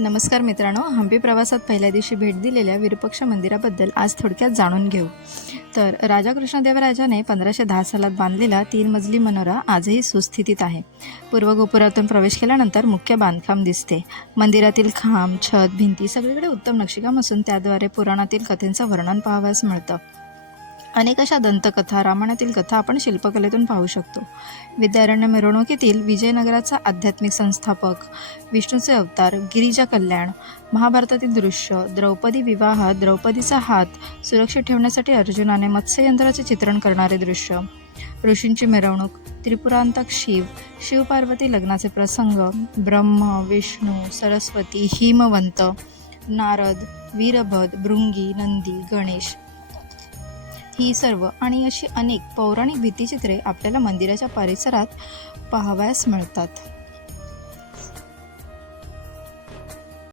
नमस्कार मित्रांनो हंपी प्रवासात पहिल्या दिवशी भेट दिलेल्या विरूपक्ष मंदिराबद्दल आज थोडक्यात जाणून घेऊ. तर राजा कृष्णदेवराजाने पंधराशे दहा सालात बांधलेला तीन मजली मनोरा आजही सुस्थितीत आहे. पूर्व गोपुरातून प्रवेश केल्यानंतर मुख्य बांधकाम दिसते. मंदिरातील खांब छत भिंती सगळीकडे उत्तम नक्षीकाम असून त्याद्वारे पुराणातील कथेंचं वर्णन पाहावयास मिळतं. अनेक अशा दंतकथा रामायणातील कथा आपण शिल्पकलेतून पाहू शकतो. विद्यारण्य मिरवणुकीतील विजयनगराचा आध्यात्मिक संस्थापक विष्णूचे अवतार गिरिजा कल्याण महाभारतातील दृश्य द्रौपदी विवाहात द्रौपदीचा हात सुरक्षित ठेवण्यासाठी अर्जुनाने मत्स्ययंत्राचे चित्रण करणारे दृश्य ऋषींची मिरवणूक त्रिपुरांतक शिव शिवपार्वती लग्नाचे प्रसंग ब्रह्म विष्णू सरस्वती हिमवंत नारद वीरभद भृंगी नंदी गणेश ही सर्व आणि अशी अनेक पौराणिक भीतीचित्रे आपल्याला मंदिराच्या परिसरात पाहावयास मिळतात.